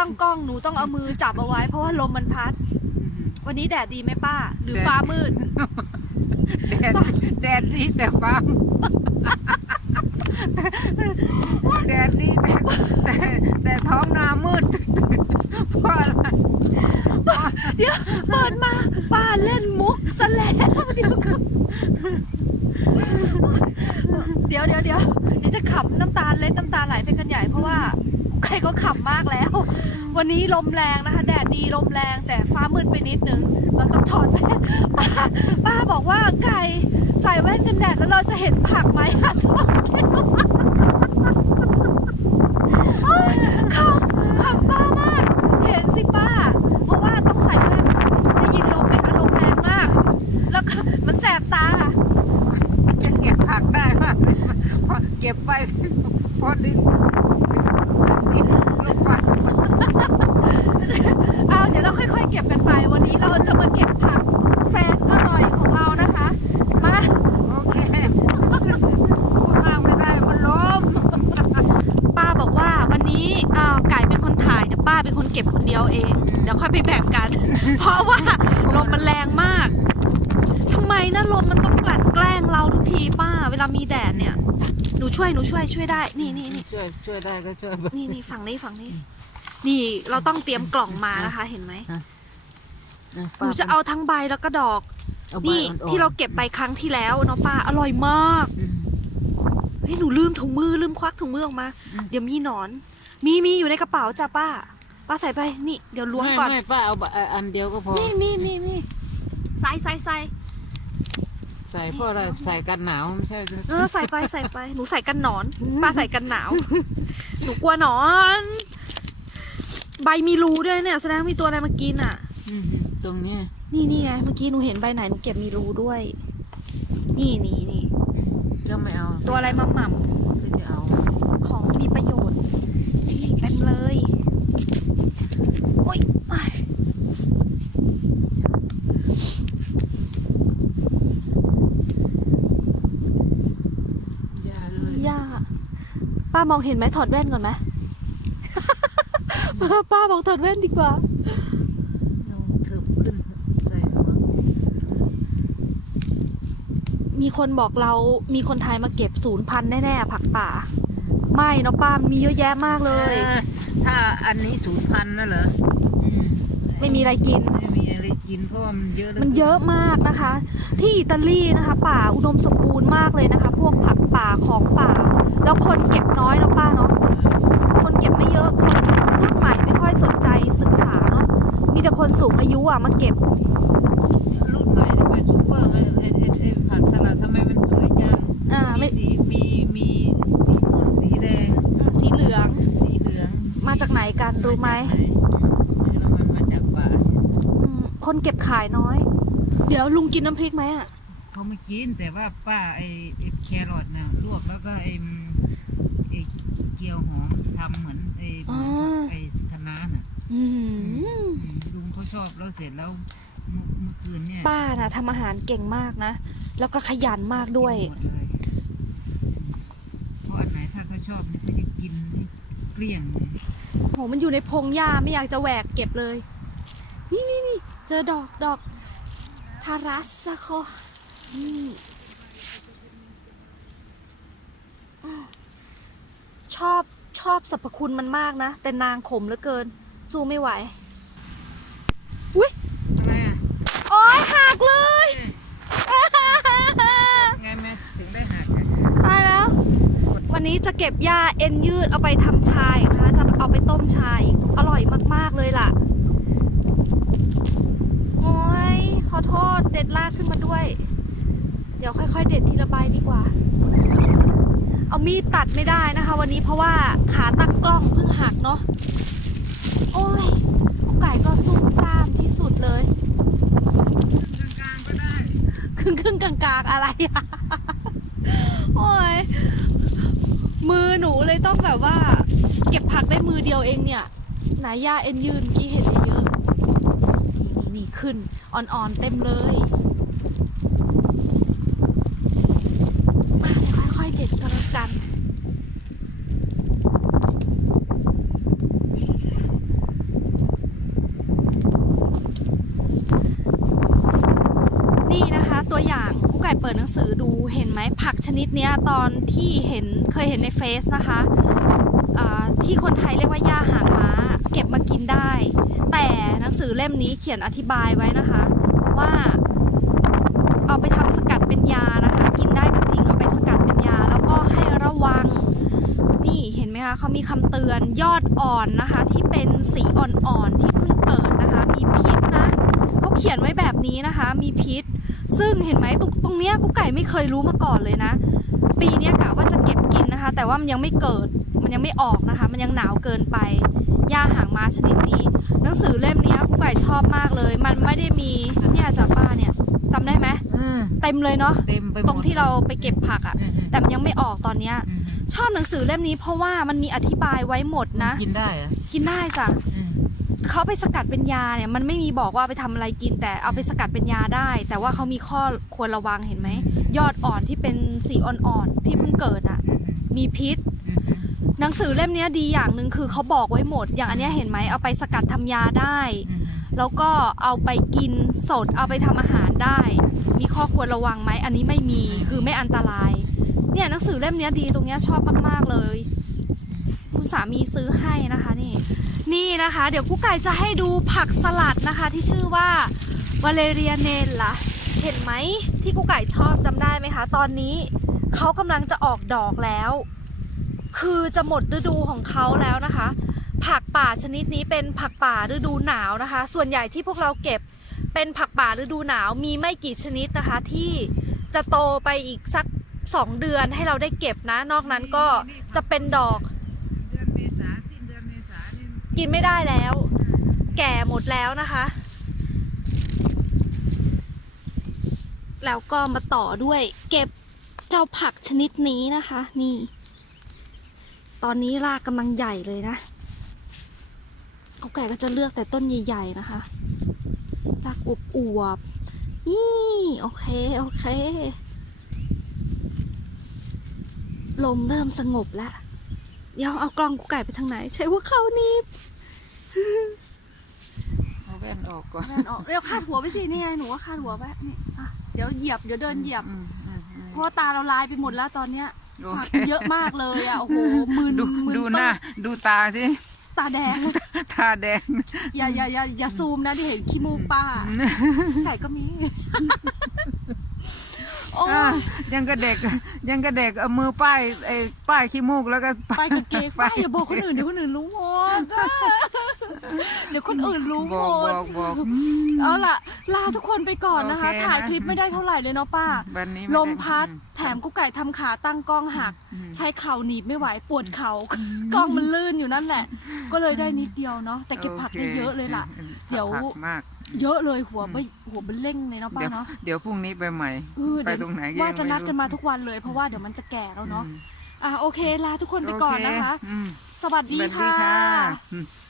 ต้องกล้องหนูต้องเอามือจับเอาไว้ เพราะว่าลมมันพัด วันนี้แดดดีไหมป้า หรือแดด ฟ้ามืด แดดแดดดีแต่ฟ้าแดดดีแต่แต่แต่ท้องนามืดเพราะอะไรเดี๋ยวเปิดมาป้าเล่นมุกซะแล้วเดี๋ยวก่อนเดี๋ยวเดี๋ยวเดี๋ยวเดี๋ยวจะ ขำน้ำตาเล็ดน้ำตาไหลไปกันใหญ่เพราะว่าใครก็ขำมากแล้ว วันนี้ลมแรงนะคะ แดดดีลมแรงแต่ฟ้ามืดไปนิดนึงเราต้องถอดแว่นป้าป้าบอกว่าไก่ใส่แว่นกันแดดแล้วเราจะเห็นผักไหมอะถอดแก้วโอ๊ยขำขำป้ามาก เห็นสิป้า เพราะว่าต้องใส่แว่นได้ยินลมไหมคะลมแรงมาก แล้วก็มันแสบตา จะเก็บผักได้ป่ะพอเก็บไป พอดึงดึงลูกฟันเอาเดี๋ยวเราค่อยๆ เก็บกันไปวันนี้เราจะมาเก็บผักแสนอร่อยของเรานะคะ มาโอเคพูดมากไม่ได้มันล้มป้าบอกว่าวันนี้อ่าไก่เป็นคนถ่ายเดี๋ยวป้าเป็นคนเก็บคนเดียวเอง เดี๋ยวค่อยไปแบ่งกัน เพราะว่าลมมันแรงมากำไมนะลมมันต้องกลั่นแกล้งเราทุกทีป้า เวลามีแดดเนี่ย หนูช่วยหนูช่วยช่วยได้ นี่นี่นี่ช่วยช่วยได้ก็ช่วยนี่นี่ฝั่งนี้ฝั่งนี้ นี่เราต้องเตรียมกล่องมานะคะ เห็นไหมหนูจะเอาทั้งใบแล้วก็ดอก นี่ที่เราเก็บไปครั้งที่แล้วเนาะป้าอร่อยมากเฮ้ยหนูลืมถุงมือลืมควักถุงมือออกมา เดี๋ยวมีหนอน มีมีอยู่ในกระเป๋าจ้ะป้า ป้าใส่ไปนี่ เดี๋ยวล้วงก่อนไม่ไม่ป้าเอาอันเดียวก็พอนี่มีมีมีใส่ใส่ใส่ ใส่เพราะอะไรใส่กันหนาวไม่ใช่เออใส่ไปใส่ไปหนูใส่กันหนอนป้าใส่กันหนาว หนูกลัวหนอน ใบมีรูด้วยเนี่ย แสดงว่ามีตัวอะไรมากินอะตรงนี้นี่นี่ไงเมื่อกี้หนูเห็นใบไหนหนูเก็บมีรูด้วย นี่นี่นี่ก็ไม่เอาตัวอะไรมาหม่ำก็จะเอาของมีประโยชน์นี่เต็มเลยโอ๊ยอ้ายยาเลย ย่า ป้ามองเห็นไหมถอดแว่นก่อนไหม ป้าป้าบอกถอดแว่นดีกว่าเอาเถิบขึ้นใส่หัวมีคนบอกเรา มีคนไทยมาเก็บศูนย์พันแน่ๆผักป่า ไม่เนาะป้ามีเยอะแยะมากเลยออถ้าอันนี้ศูนย์พันนั่นเหรออืมไม่มีอะไรกิน ไม่มีอะไร กินเพราะว่ามันเยอะหลืมันเยอะมากนะคะ ที่อิตาลีนะคะ ป่าอุดมสมบูรณ์มากเลยนะคะ พวกผักป่าของป่า แล้วคนเก็บน้อยเนาะป้าเนาะคนเก็บไม่เยอะคนรุ่นใหม่ไม่ค่อยสนใจศึกษาเนาะมีแต่คนสูงอายุอะมาเก็บ รุ่นใหม่ทำไมซูเปอร์ไอ้ไอ้ไอ้ไอ้ผักสลัดทำไมมันสวยจังอ่ามีไม่สีมีมีสีม่วงสีแดง สีเหลือง สีเหลืองมาจากไหนกันรู้ไหมไม่รู้มันมาจากป่า อืม คนเก็บขายน้อย เดี๋ยวลุงกินน้ำพริกไหมอะเขาไม่กินแต่ว่าป้าไอ้ไอ้แครอทน่ะลวกแล้วก็ไอ้ไอ้เกี๊ยวหอมทำเหมือนไอ้เหมือนไอ้คะน้าน่ะอืมอืมลุงเขาชอบแล้วเสร็จแล้วเมื่อเมื่อคืนเนี่ยป้านะทำอาหารเก่งมากนะ แล้วก็ขยันมากด้วย กินหมดเลยเพราะอันไหนถ้าเขาชอบเนี่ยเขาจะกินให้เกลี้ยงเลยโห มันอยู่ในพงหญ้าไม่อยากจะแหวกเก็บเลย นี่นี่นี่ เจอดอกดอกทารัสซะคอนี่อ้อชอบชอบสรรพคุณมันมากนะ แต่นางขมเหลือเกิน สู้ไม่ไหว อุ้ยทำไมอะโอ้ยหักเลยไงแม่ถึงได้หักอะตายแล้ว วันนี้จะเก็บหญ้าเอ็นยืดเอาไปทำชายนะคะจะเอาไปต้มชาย อร่อยมาก ๆ เลยล่ะ โอ้ย ขอโทษเด็ดลากขึ้นมาด้วย เดี๋ยวค่อย ๆ เด็ดทีละใบดีกว่า เอามีดตัดไม่ได้นะคะ วันนี้เพราะว่าขาตั้งกล้องเพิ่งหักเนาะโอ้ยกุ๊กไก่ก็ซุ่มซ่ามที่สุดเลยกลางๆก็ได้ครึ่งครึ่งกลางๆอะไรอะโอ้ยมือหนูเลยต้องแบบว่า เก็บผักได้มือเดียวเองเนี่ย ไหนย่าเอ็นยืนเมื่อกี้เห็นเยอะ นี่ขึ้นอ่อนๆเต็มเลยมาค่อยๆเด็ดกันกันนี่นะคะตัวอย่างกูไก่เปิดหนังสือดูเห็นไหมผักชนิดนี้ตอนที่เห็นเคยเห็นในเฟซนะคะที่คนไทยเรียกว่าหญ้าหางม้า มากินได้ แต่หนังสือเล่มนี้เขียนอธิบายไว้นะคะ ว่าเอาไปทำสกัดเป็นยานะคะ กินได้ก็จริงเอาไปสกัดเป็นยา แล้วก็ให้ระวัง นี่เห็นไหมคะเขามีคำเตือนยอดอ่อนนะคะ ที่เป็นสีอ่อนๆที่เพิ่งเกิดนะคะ มีพิษนะเขาเขียนไว้แบบนี้นะคะ มีพิษ ซึ่งเห็นไหมตรงตรงเนี้ยกุ๊กไก่ไม่เคยรู้มาก่อนเลยนะ ปีนี้กะว่าจะเก็บกินนะคะ แต่ว่ามันยังไม่เกิดมันยังไม่ออกนะคะ มันยังหนาวเกินไป หญ้าหางม้าชนิดนี้ หนังสือเล่มเนี้ยกุ๊กไก่ชอบมากเลย มันไม่ได้มีเนี่ยจากป้าเนี่ยจำได้ไหมอืมเต็มเลยเนาะเต็มไปหมดตรงที่เราไปเก็บผักอะอืมอืมแต่มันยังไม่ออกตอนเนี้ยอืมชอบหนังสือเล่มนี้เพราะว่ามันมีอธิบายไว้หมดนะ กินได้เหรอะกินได้จ้ะเขาไปสกัดเป็นยาเนี่ยมันไม่มีบอกว่าไปทำอะไรกิน แต่เอาไปสกัดเป็นยาได้ แต่ว่าเขามีข้อควรระวังเห็นไหมยอดอ่อนที่เป็นสีอ่อนๆที่เพิ่งเกิดอะ มีพิษ หนังสือเล่มเนี้ยดีอย่างหนึ่งคือเขาบอกไว้หมด อย่างอันเนี้ยเห็นไหมเอาไปสกัดทำยาได้แล้วก็เอาไปกินสดเอาไปทำอาหารได้ มีข้อควรระวังไหมอันนี้ไม่มีคือไม่อันตราย เนี่ยหนังสือเล่มเนี้ยดีตรงเนี้ยชอบมากๆเลย คุณสามีซื้อให้นะคะนี่ นี่นะคะ เดี๋ยวกุ๊กไก่จะให้ดูผักสลัดนะคะ ที่ชื่อว่าวาเลเรียเนลล่ะ เห็นไหมที่กุ๊กไก่ชอบจำได้ไหมคะ ตอนนี้เขากำลังจะออกดอกแล้ว คือจะหมดฤดูของเขาแล้วนะคะ ผักป่าชนิดนี้เป็นผักป่าฤดูหนาวนะคะ ส่วนใหญ่ที่พวกเราเก็บเป็นผักป่าฤดูหนาวมีไม่กี่ชนิดนะคะ ที่จะโตไปอีกสักสองเดือนให้เราได้เก็บนะ นอกนั้นก็จะเป็นดอก เดือนเมษาสิ้นเดือนเมษานี่กินไม่ได้แล้ว แก่หมดแล้วนะคะ แล้วก็มาต่อด้วยเก็บเจ้าผักชนิดนี้นะคะ นี่ ตอนนี้รากกำลังใหญ่เลยนะกุ๊กไก่ก็จะเลือกแต่ต้นใหญ่ๆนะคะรากอวบอวบๆนี่ โอเค โอเค ลมเริ่มสงบแล้วเดี๋ยวเอากล้องกุ๊กไก่ไปทางไหน ใช้หัวเข่านี้เอาแว่นออกก่อนแน่นออกเดี๋ยวคาดหัวไปสินี่ไงหนูว่าคาดหัวไว้นี่อะเดี๋ยวเหยียบเดี๋ยวเดินเหยียบอืมอืมอืมเพราะว่าตาเราลายไปหมดแล้วตอนเนี้ย โอผักเคเยอะมากเลยอะ โอ้โหมึนดูมึนดูหน้าตึ๊บดูตาสิตาแดง ตาแดง อย่าอย่าอย่าอย่าซูมนะที่เห็นขี้มูกป้าไก่ก็มี โอ้อะยยังกระเด็ก ยังกระเด็กเอามือป้ายไอ้ป้ายขี้มูกแล้วก็ไปกางเกงป้าอย่าบอกคนอื่นเดี๋ยวคนอื่นรู้หมด เดี๋ยวคนอื่นรู้หบมอกบดอกบอก เอาล่ะ ลาทุกคนไปก่อนนะคะ โอเคนะถ่ายคลิปไม่ได้เท่าไหร่เลยเนาะป้า วันนี้ลไได้มพัดอืแถมกุ๊กไก่ทำขาตั้งกล้องหัก อืม ใช้เข่าหนีบไม่ไหวปวดเข่ากล้องมันลื่นอยู่นั่นแหละ ก็เลยได้นิดเดียวเนาะแต่เก็บผักได้เยอะเลยล่ะอืมเดี๋ยว ผักมาก เยอะเลยหัวไปหัวเป็นเร่งเลยเนาะป้าเดี๋ยวเนาะเดี๋ยวพรุ่งนี้ไปใหม่ เออไปเดี๋ยวตรงไหนก็ว่ายังจะไม่นัดรู้กันมาทุกวันเลยเพราะว่าเดี๋ยวมันจะแก่แล้วเนาะอืมอะโอเคลาทุกคนไปก่อนนะคะโอเอืมสวัสสดีวัสดีค่ะ ค่ะ